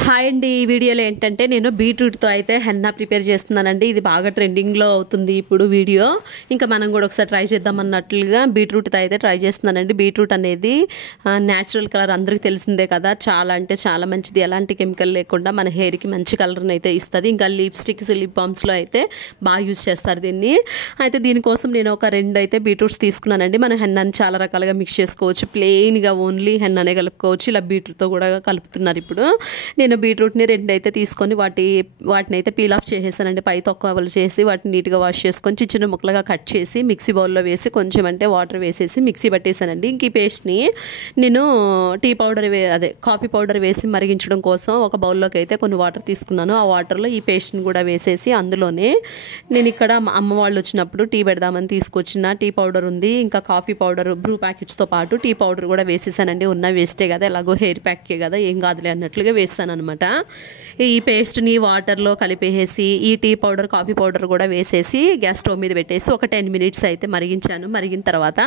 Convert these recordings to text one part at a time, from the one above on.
Hi అండి. ఈ వీడియోలో ఏంటంటే నేను బీట్రూట్తో అయితే హెన్నా ప్రిపేర్ చేస్తున్నానండి. ఇది బాగా ట్రెండింగ్లో అవుతుంది ఇప్పుడు వీడియో. ఇంకా మనం కూడా ఒకసారి ట్రై చేద్దాం అన్నట్లుగా బీట్రూట్తో అయితే ట్రై చేస్తున్నానండి. బీట్రూట్ అనేది న్యాచురల్ కలర్ అందరికీ తెలిసిందే కదా, చాలా అంటే చాలా మంచిది. ఎలాంటి కెమికల్ లేకుండా మన హెయిర్కి మంచి కలర్ని అయితే ఇస్తుంది. ఇంకా లిప్స్టిక్స్, లిప్ బామ్స్లో అయితే బాగా యూజ్ చేస్తారు దీన్ని. అయితే దీనికోసం నేను ఒక 2 అయితే బీట్రూట్స్ తీసుకున్నానండి. మనం హెన్నాని చాలా రకాలుగా మిక్స్ చేసుకోవచ్చు. ప్లెయిన్గా ఓన్లీ హెన్నానే కలుపుకోవచ్చు. ఇలా బీట్రూట్తో కూడా కలుపుతున్నారు ఇప్పుడు. నేను బీట్రూట్ని 2 అయితే తీసుకొని వాటిని అయితే పీల్ ఆఫ్ చేసేసానండి. పై తొక్కలు చేసి వాటిని నీట్గా వాష్ చేసుకొని చిన్న చిన్న ముక్కలుగా కట్ చేసి మిక్సీ బౌల్లో వేసి కొంచెం అంటే వాటర్ వేసేసి మిక్సీ పట్టేసానండి. ఇంక ఈ పేస్ట్ని నేను కాఫీ పౌడర్ వేసి మరిగించడం కోసం ఒక బౌల్లోకి అయితే కొన్ని వాటర్ తీసుకున్నాను. ఆ వాటర్లో ఈ పేస్ట్ని కూడా వేసేసి అందులోనే నేను ఇక్కడ అమ్మ వాళ్ళు వచ్చినప్పుడు టీ పెడదామని తీసుకొచ్చిన టీ పౌడర్ ఉంది, ఇంకా కాఫీ పౌడర్ బ్రూ ప్యాకెట్స్తో పాటు టీ పౌడర్ కూడా వేసేసానండి. ఉన్న వేస్టే కదా, ఎలాగో హెయిర్ ప్యాకే కదా, ఏం కాదులే అన్నట్లుగా వేస్తాను అనమాట. ఈ పేస్ట్ని వాటర్లో కలిపేసి ఈ టీ పౌడర్, కాఫీ పౌడర్ కూడా వేసేసి గ్యాస్ స్టవ్ మీద పెట్టేసి ఒక 10 మినిట్స్ అయితే మరిగించాను. మరిగిన తర్వాత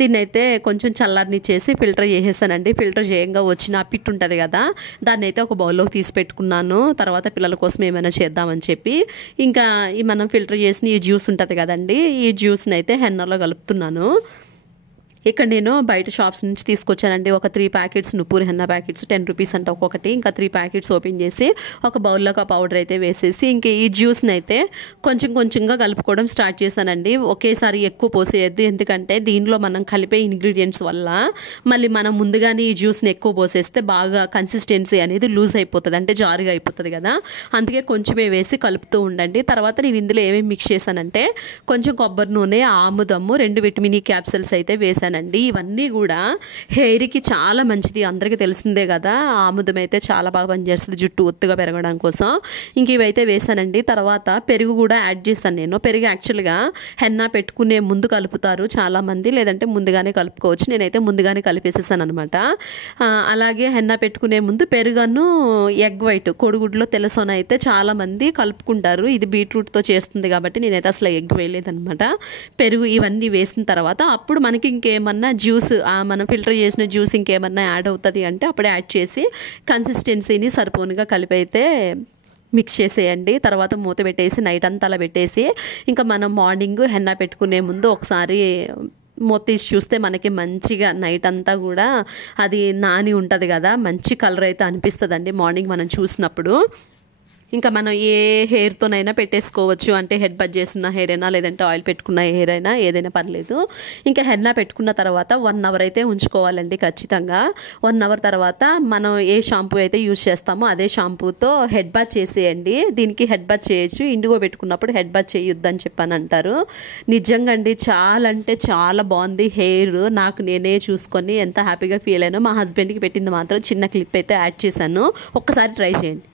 దీన్ని అయితే కొంచెం చల్లారనిచ్చేసి ఫిల్టర్ చేసేసానండి. ఫిల్టర్ చేయంగా వచ్చిన ఆ పిట్ ఉంటుంది కదా, దాన్ని అయితే ఒక బౌల్లోకి తీసి పెట్టుకున్నాను. తర్వాత పిల్లల కోసం ఏమైనా చేద్దామని చెప్పి ఇంకా ఈ మనం ఫిల్టర్ చేసిన ఈ జ్యూస్ ఉంటుంది కదండి, ఈ జ్యూస్ని అయితే హెన్నాలో కలుపుతున్నాను. ఇక్కడ నేను బయట షాప్స్ నుంచి తీసుకొచ్చానండి. ఒక 3 packets Nupur henna packets 10 rupees అంటే ఒక్కొక్కటి. ఇంకా 3 ప్యాకెట్స్ ఓపెన్ చేసి ఒక బౌల్లోకి ఆ పౌడర్ అయితే వేసేసి ఇంక ఈ జ్యూస్ని అయితే కొంచెం కొంచెంగా కలుపుకోవడం స్టార్ట్ చేశానండి. ఒకేసారి ఎక్కువ పోసేయద్దు, ఎందుకంటే దీనిలో మనం కలిపే ఇంగ్రీడియంట్స్ వల్ల మళ్ళీ మనం ముందుగానే ఈ జ్యూస్ని ఎక్కువ పోసేస్తే బాగా కన్సిస్టెన్సీ అనేది లూజ్ అయిపోతుంది, అంటే జారుగా అయిపోతుంది కదా. అందుకే కొంచెమే వేసి కలుపుతూ ఉండండి. తర్వాత నేను ఇందులో ఏమేమి మిక్స్ చేశానంటే కొంచెం కొబ్బరి నూనె, ఆముదము, 2 విటమిన్ ఈ క్యాప్సూల్స్ అయితే వేసాను. ఇవన్నీ కూడా హెయిర్కి చాలా మంచిది, అందరికీ తెలిసిందే కదా. ఆముదం అయితే చాలా బాగా పనిచేస్తుంది జుట్టు ఒత్తుగా పెరగడం కోసం. ఇంక ఇవైతే వేసానండి. తర్వాత పెరుగు కూడా యాడ్ చేశాను నేను. పెరుగు యాక్చువల్గా హెన్నా పెట్టుకునే ముందు కలుపుతారు చాలామంది, లేదంటే ముందుగానే కలుపుకోవచ్చు. నేనైతే ముందుగానే కలిపేసేసాను అనమాట. అలాగే హెన్నా పెట్టుకునే ముందు పెరుగును ఎగ్ వైట్, కోడిగుడ్లో తెల్లసొన అయితే చాలామంది కలుపుకుంటారు. ఇది బీట్రూట్తో చేస్తుంది కాబట్టి నేనైతే అసలు ఎగ్ వేయలేదనమాట. పెరుగు ఇవన్నీ వేసిన తర్వాత అప్పుడు మనకి ఇంకేమన్నా జ్యూస్, మనం ఫిల్టర్ చేసిన జ్యూస్ ఇంకేమన్నా యాడ్ అవుతుంది అంటే అప్పుడే యాడ్ చేసి కన్సిస్టెన్సీని సరిపోనుగా కలిపి అయితే మిక్స్ చేసేయండి. తర్వాత మూత పెట్టేసి నైట్ అంతా అలా పెట్టేసి ఇంకా మనం మార్నింగ్ హెన్నా పెట్టుకునే ముందు ఒకసారి మూత తీసి చూస్తే మనకి మంచిగా నైట్ అంతా కూడా అది నాని ఉంటుంది కదా, మంచి కలర్ అయితే అనిపిస్తుందండి మార్నింగ్ మనం చూసినప్పుడు. ఇంకా మనం ఏ హెయిర్తోనైనా పెట్టేసుకోవచ్చు, అంటే హెడ్ బజ్ చేసిన హెయిర్ అయినా లేదంటే ఆయిల్ పెట్టుకున్న హెయిర్ అయినా ఏదైనా పర్లేదు. ఇంకా హెన్నా పెట్టుకున్న తర్వాత 1 అవర్ అయితే ఉంచుకోవాలండి ఖచ్చితంగా. 1 అవర్ తర్వాత మనం ఏ షాంపూ అయితే యూజ్ చేస్తామో అదే షాంపూతో హెడ్ బాత్ చేసేయండి. దీనికి హెడ్ బాత్ చేయొచ్చు, ఇండిగో పెట్టుకున్నప్పుడు హెడ్ బాత్ చేయొద్దు అని చెప్పని అంటారు. నిజంగా అండి చాలా అంటే చాలా బాగుంది హెయిర్. నాకు నేనే చూసుకొని ఎంత హ్యాపీగా ఫీల్ అయ్యానో. మా హస్బెండ్కి పెట్టింది మాత్రం చిన్న క్లిప్ అయితే యాడ్ చేశాను, ఒక్కసారి ట్రై చేయండి.